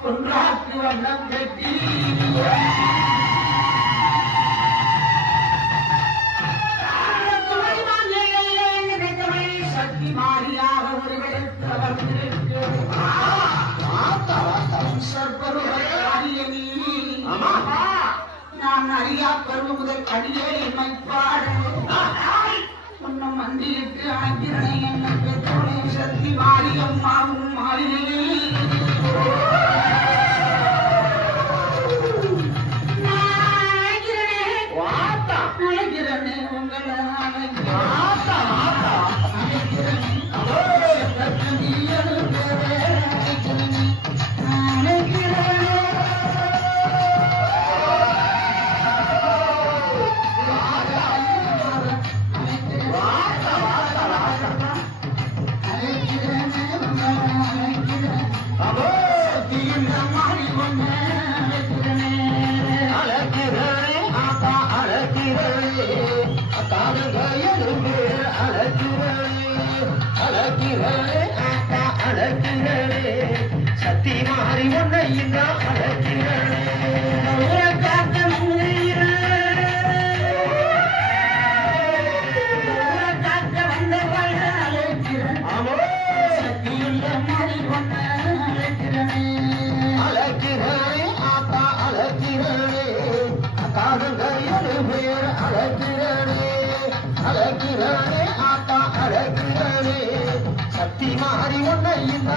ஒன்றாக்கு வண்ணம் கட்டி சக்தி மாறியாக நான் அறியா பருவ முதல் அடியே மைப்பாடு உன்னம் மந்திரிட்டு அழைக்கிறனை என்ன பெற்றோனே சக்தி மாரியம்மாவும் மாறினே சக்தி மாறி ஒன்னை இந்த சக்தி மாறி ஒன்னை இந்த